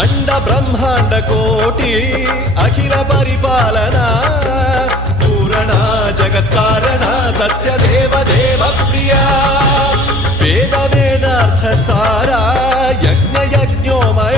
అండ బ్రహ్మాండ కోటి అఖిల పరిపాలన పూరణ జగత్కారణ సత్యదేవ దేవ ప్రియా వేద వేదార్థ సారా యజ్ఞ యజ్ఞోమయ